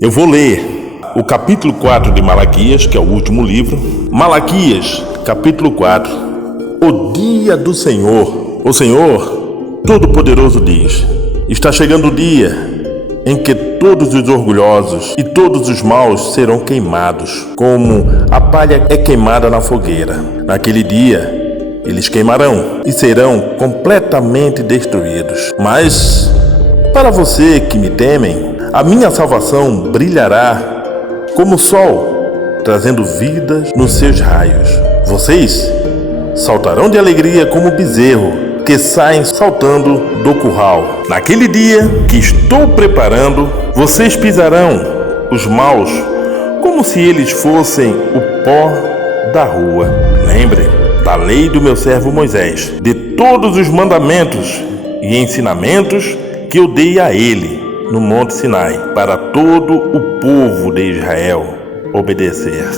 Eu vou ler o capítulo 4 de Malaquias, que é o último livro. Malaquias, capítulo 4. O dia do Senhor. O Senhor Todo-Poderoso diz: está chegando o dia em que todos os orgulhosos e todos os maus serão queimados, como a palha é queimada na fogueira. Naquele dia, eles queimarão e serão completamente destruídos. Mas, para você que me temem, a minha salvação brilhará como o sol, trazendo vidas nos seus raios. Vocês saltarão de alegria como bezerro que saem saltando do curral. Naquele dia que estou preparando, vocês pisarão os maus como se eles fossem o pó da rua. Lembre da lei do meu servo Moisés, de todos os mandamentos e ensinamentos que eu dei a ele no Monte Sinai, para todo o povo de Israel obedecer.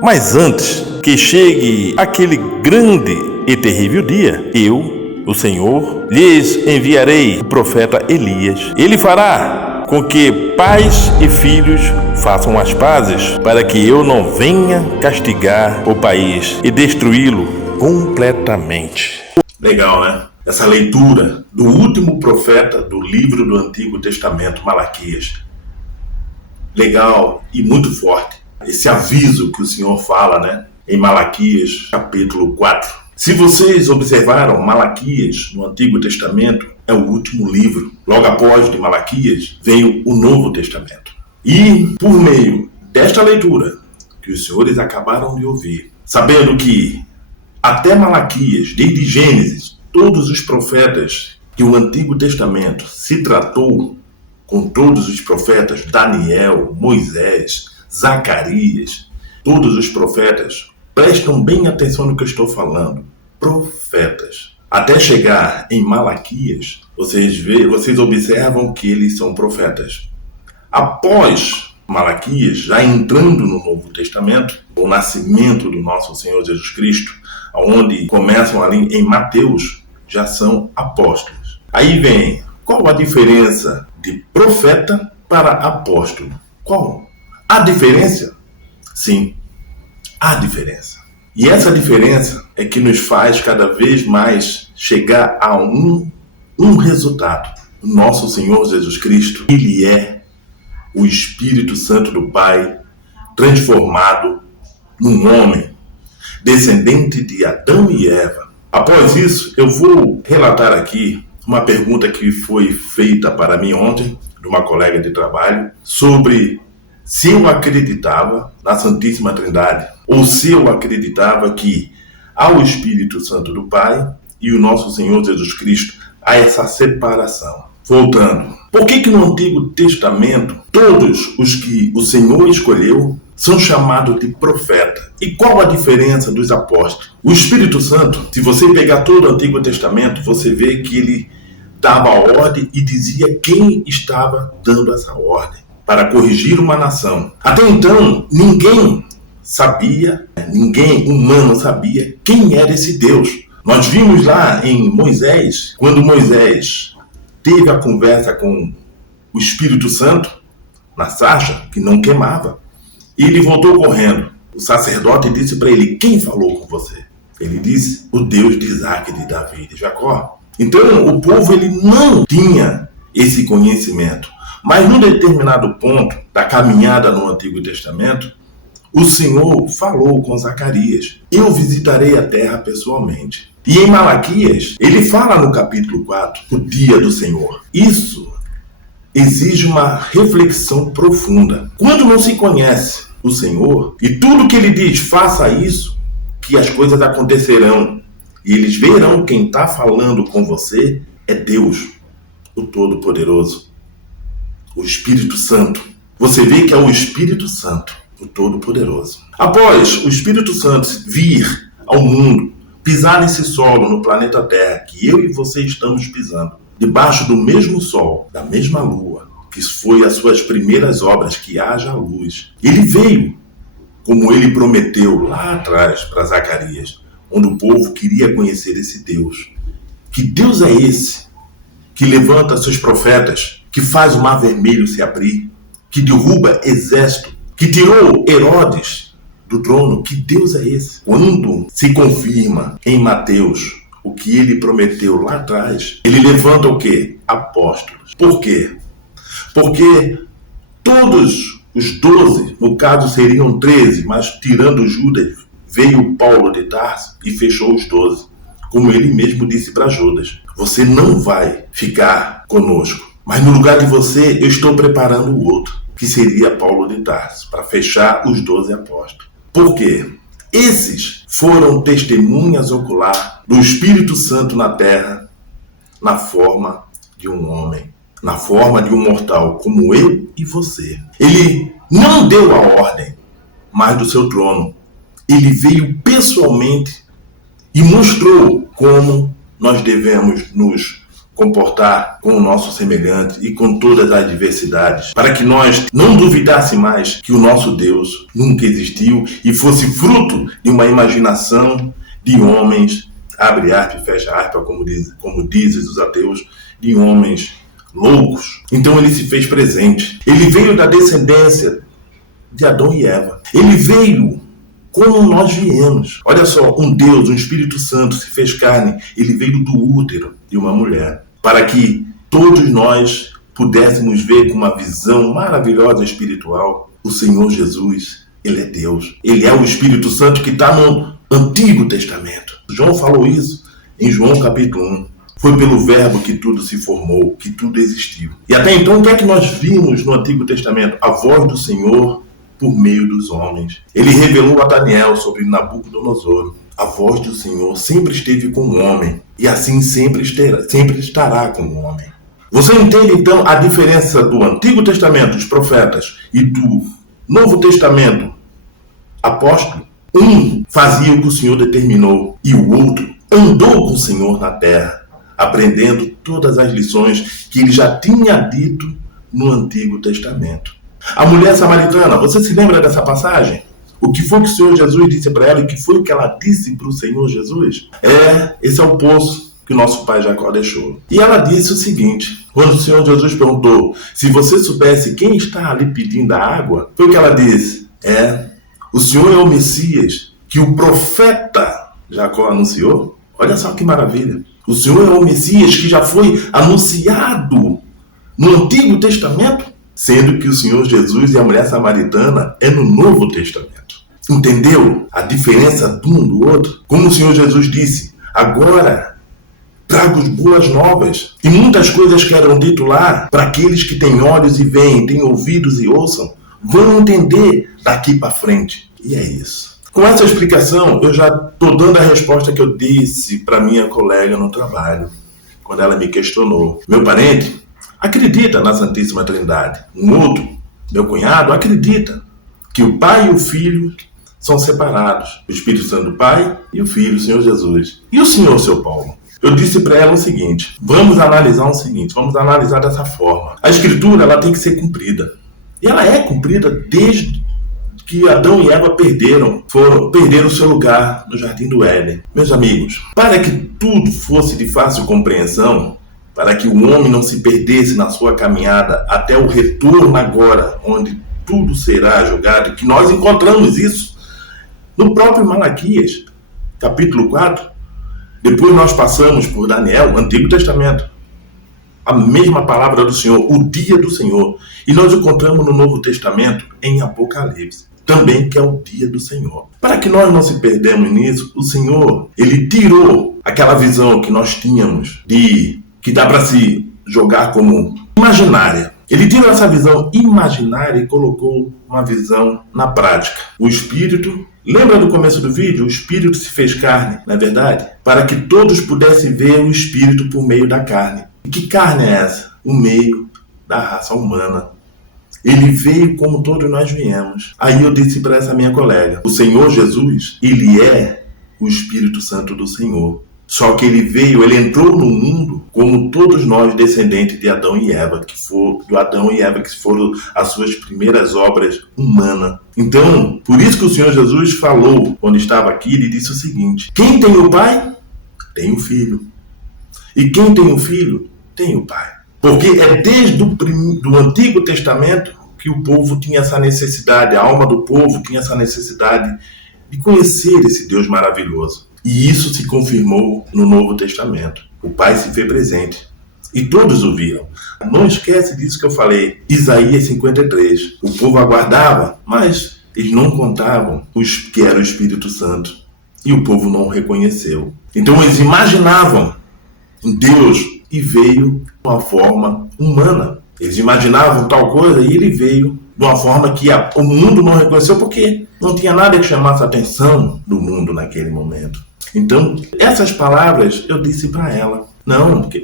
Mas antes que chegue aquele grande e terrível dia, eu, o Senhor, lhes enviarei o profeta Elias. Ele fará com que pais e filhos façam as pazes, para que eu não venha castigar o país e destruí-lo completamente. Legal, né? Essa leitura do último profeta do livro do Antigo Testamento, Malaquias. Legal e muito forte. Esse aviso que o Senhor fala, né? Em Malaquias, capítulo 4. Se vocês observaram, Malaquias, no Antigo Testamento, é o último livro. Logo após de Malaquias, veio o Novo Testamento. E, por meio desta leitura, que os senhores acabaram de ouvir, sabendo que até Malaquias, desde Gênesis, todos os profetas que o Antigo Testamento se tratou com todos os profetas, Daniel, Moisés, Zacarias, todos os profetas, prestam bem atenção no que eu estou falando, profetas. Até chegar em Malaquias, vocês observam que eles são profetas. Após Malaquias, já entrando no Novo Testamento, o nascimento do nosso Senhor Jesus Cristo, onde começam ali em Mateus, já são apóstolos. Aí vem, qual a diferença de profeta para apóstolo? Qual? Há diferença? Sim, há diferença. E essa diferença é que nos faz cada vez mais chegar a um resultado. O nosso Senhor Jesus Cristo, Ele é o Espírito Santo do Pai, transformado num homem, descendente de Adão e Eva. Após isso, eu vou relatar aqui uma pergunta que foi feita para mim ontem, de uma colega de trabalho, sobre se eu acreditava na Santíssima Trindade, ou se eu acreditava que há o Espírito Santo do Pai e o nosso Senhor Jesus Cristo, há essa separação. Voltando, por que no Antigo Testamento todos os que o Senhor escolheu são chamados de profeta? E qual a diferença dos apóstolos? O Espírito Santo, se você pegar todo o Antigo Testamento, você vê que ele dava a ordem e dizia quem estava dando essa ordem para corrigir uma nação. Até então, ninguém humano sabia quem era esse Deus. Nós vimos lá em Moisés, quando Moisés teve a conversa com o Espírito Santo na sarça, que não queimava, e ele voltou correndo. O sacerdote disse para ele: quem falou com você? Ele disse: o Deus de Isaac, de Davi e de Jacó. Então o povo ele não tinha esse conhecimento. Mas num determinado ponto da caminhada no Antigo Testamento, o Senhor falou com Zacarias: eu visitarei a terra pessoalmente. E em Malaquias, ele fala no capítulo 4, o dia do Senhor. Isso exige uma reflexão profunda. Quando não se conhece o Senhor, e tudo que ele diz, faça isso, que as coisas acontecerão, e eles verão quem está falando com você é Deus, o Todo-Poderoso, o Espírito Santo. Você vê que é o Espírito Santo, o Todo-Poderoso. Após o Espírito Santo vir ao mundo, pisar nesse solo, no planeta Terra, que eu e você estamos pisando, debaixo do mesmo sol, da mesma lua, que foi as suas primeiras obras, que haja luz. Ele veio, como ele prometeu lá atrás para Zacarias, onde o povo queria conhecer esse Deus. Que Deus é esse que levanta seus profetas, que faz o mar vermelho se abrir, que derruba exército, que tirou Herodes do trono. Que Deus é esse? Quando se confirma em Mateus o que ele prometeu lá atrás, ele levanta o quê? Apóstolos. Por quê? Porque todos os 12, no caso seriam 13, mas tirando Judas, veio Paulo de Tarso e fechou os 12. Como ele mesmo disse para Judas: você não vai ficar conosco, mas no lugar de você eu estou preparando o outro, que seria Paulo de Tarso, para fechar os 12 apóstolos. Por quê? Esses foram testemunhas ocular do Espírito Santo na terra, na forma de um homem, na forma de um mortal como eu e você. Ele não deu a ordem, mas do seu trono. Ele veio pessoalmente e mostrou como nós devemos nos comportar com o nosso semelhante e com todas as diversidades, para que nós não duvidássemos mais que o nosso Deus nunca existiu e fosse fruto de uma imaginação de homens, abre aspas e fecha aspas, como dizem os ateus, de homens loucos. Então ele se fez presente. Ele veio da descendência de Adão e Eva. Ele veio como nós viemos. Olha só, um Deus, um Espírito Santo se fez carne. Ele veio do útero de uma mulher, para que todos nós pudéssemos ver com uma visão maravilhosa espiritual. O Senhor Jesus, Ele é Deus. Ele é o Espírito Santo que está no Antigo Testamento. João falou isso em João capítulo 1. Foi pelo verbo que tudo se formou, que tudo existiu. E até então, o que é que nós vimos no Antigo Testamento? A voz do Senhor por meio dos homens. Ele revelou a Daniel sobre Nabucodonosor. A voz do Senhor sempre esteve com o homem, e assim sempre estará com o homem. Você entende então a diferença do Antigo Testamento, os profetas, e do Novo Testamento, apóstolo? Um fazia o que o Senhor determinou, e o outro andou com o Senhor na terra, aprendendo todas as lições que ele já tinha dito no Antigo Testamento. A mulher samaritana, você se lembra dessa passagem? O que foi que o Senhor Jesus disse para ela e o que foi que ela disse para o Senhor Jesus? Esse é o poço que o nosso pai Jacó deixou. E ela disse o seguinte, quando o Senhor Jesus perguntou se você soubesse quem está ali pedindo a água, foi o que ela disse: o Senhor é o Messias que o profeta Jacó anunciou. Olha só que maravilha. O Senhor é o Messias que já foi anunciado no Antigo Testamento, sendo que o Senhor Jesus e a mulher samaritana é no Novo Testamento. Entendeu a diferença de um do outro? Como o Senhor Jesus disse, agora trago boas novas. E muitas coisas que eram dito lá, para aqueles que têm olhos e veem, têm ouvidos e ouçam, vão entender daqui para frente. E é isso. Com essa explicação, eu já estou dando a resposta que eu disse para minha colega no trabalho, quando ela me questionou. Meu parente acredita na Santíssima Trindade. Um outro, meu cunhado, acredita que o Pai e o Filho são separados. O Espírito Santo do Pai e o Filho, o Senhor Jesus. E o Senhor, seu Paulo? Eu disse para ela o seguinte, vamos analisar dessa forma. A Escritura, ela tem que ser cumprida. E ela é cumprida desde que Adão e Eva perderam o seu lugar no Jardim do Éden. Meus amigos, para que tudo fosse de fácil compreensão, para que o homem não se perdesse na sua caminhada até o retorno agora, onde tudo será julgado, que nós encontramos isso no próprio Malaquias, capítulo 4. Depois nós passamos por Daniel, Antigo Testamento. A mesma palavra do Senhor, o dia do Senhor. E nós encontramos no Novo Testamento, em Apocalipse, também que é o dia do Senhor. Para que nós não se perdemos nisso, o Senhor, Ele tirou aquela visão que nós tínhamos que dá para se jogar como imaginária. Ele tirou essa visão imaginária e colocou uma visão na prática. O Espírito, lembra do começo do vídeo? O Espírito se fez carne, não é verdade? Para que todos pudessem ver o Espírito por meio da carne. E que carne é essa? O meio da raça humana. Ele veio como todos nós viemos. Aí eu disse para essa minha colega, o Senhor Jesus, Ele é o Espírito Santo do Senhor. Só que ele entrou no mundo como todos nós, descendentes de Adão e Eva, que foram as suas primeiras obras humanas. Então, por isso que o Senhor Jesus falou, quando estava aqui, ele disse o seguinte: quem tem o Pai, tem o Filho. E quem tem o Filho, tem o Pai. Porque é desde o Antigo Testamento que o povo tinha essa necessidade, a alma do povo tinha essa necessidade de conhecer esse Deus maravilhoso. E isso se confirmou no Novo Testamento. O Pai se fez presente. E todos o viram. Não esquece disso que eu falei. Isaías 53. O povo aguardava, mas eles não contavam que era o Espírito Santo. E o povo não o reconheceu. Então eles imaginavam em Deus e veio de uma forma humana. Eles imaginavam tal coisa e ele veio de uma forma que o mundo não reconheceu porque não tinha nada que chamasse a atenção do mundo naquele momento. Então, essas palavras eu disse para ela.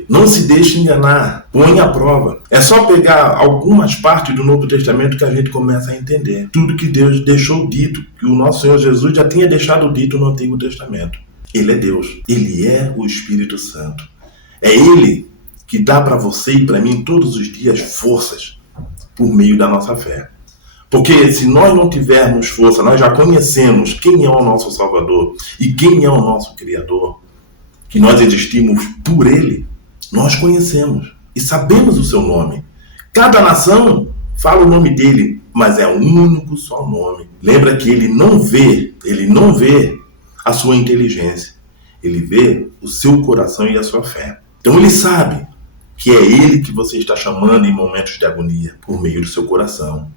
Não se deixe enganar, põe à prova. É só pegar algumas partes do Novo Testamento que a gente começa a entender. Tudo que Deus deixou dito, que o nosso Senhor Jesus já tinha deixado dito no Antigo Testamento. Ele é Deus, Ele é o Espírito Santo. É Ele que dá para você e para mim todos os dias forças por meio da nossa fé. Porque se nós não tivermos força, nós já conhecemos quem é o nosso Salvador e quem é o nosso Criador, que nós existimos por Ele, nós conhecemos e sabemos o seu nome. Cada nação fala o nome dele, mas é um único só nome. Lembra que ele não vê a sua inteligência, ele vê o seu coração e a sua fé. Então ele sabe que é ele que você está chamando em momentos de agonia, por meio do seu coração,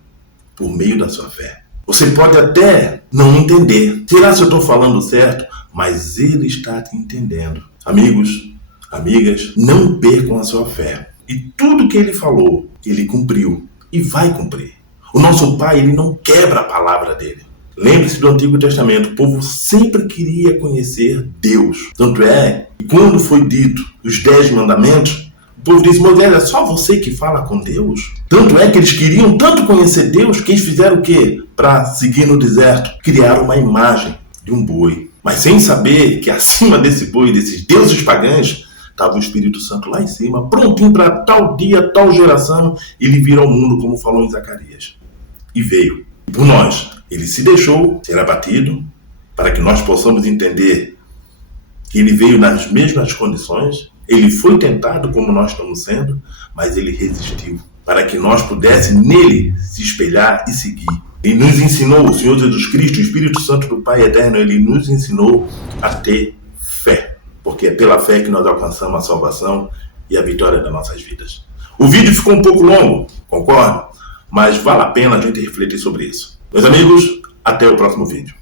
por meio da sua fé. Você pode até não entender. Será que eu estou falando certo? Mas ele está te entendendo. Amigos, amigas, não percam a sua fé. E tudo que ele falou, ele cumpriu e vai cumprir. O nosso Pai, ele não quebra a palavra dele. Lembre-se do Antigo Testamento, o povo sempre queria conhecer Deus. Tanto é que quando foi dito os 10 mandamentos, o povo disse: Moisés, é só você que fala com Deus? Tanto é que eles queriam tanto conhecer Deus que eles fizeram o quê? Para seguir no deserto, criaram uma imagem de um boi. Mas sem saber que acima desse boi, desses deuses pagãos, estava o Espírito Santo lá em cima, prontinho para tal dia, tal geração, ele vir ao mundo, como falou em Zacarias. E veio. Por nós, ele se deixou ser abatido, para que nós possamos entender que ele veio nas mesmas condições, ele foi tentado como nós estamos sendo, mas ele resistiu, para que nós pudéssemos nele se espelhar e seguir. Ele nos ensinou, o Senhor Jesus Cristo, o Espírito Santo do Pai Eterno, ele nos ensinou a ter fé, porque é pela fé que nós alcançamos a salvação e a vitória das nossas vidas. O vídeo ficou um pouco longo, concordo, mas vale a pena a gente refletir sobre isso. Meus amigos, até o próximo vídeo.